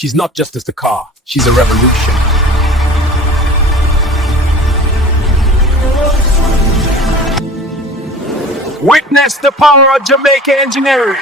She's not just a car, she's a revolution. Witness the power of Jamaican engineering.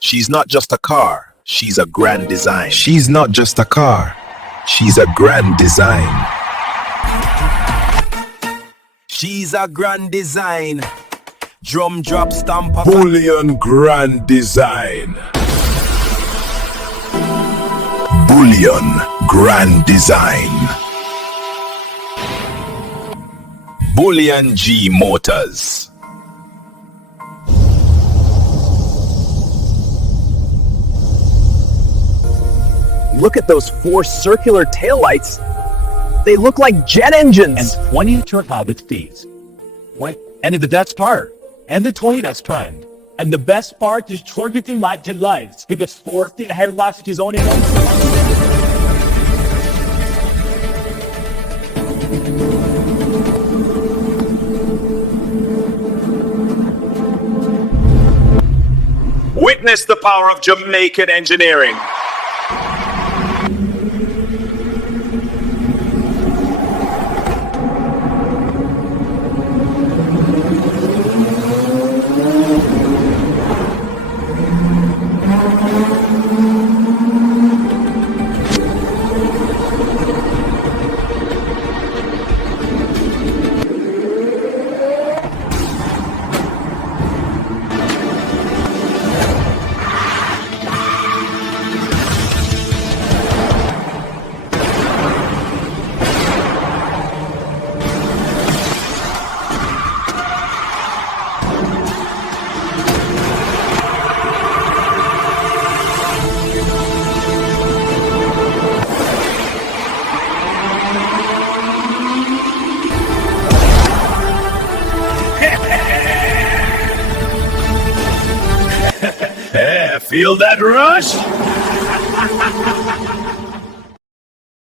She's not just a car, she's a grand design. She's not just a car, she's a grand design. She's a grand design. Drum drop stamp of Bullion Grand Design. Bullion Grand Design. Bullion G Motors. Look at those 4 circular taillights. They look like jet engines. And 20 turbine speeds. And the best part, and the 20 that's timed. And the best part is targeting light to lights because 40 headlamps is only one. Witness the power of Jamaican engineering. Feel that rush?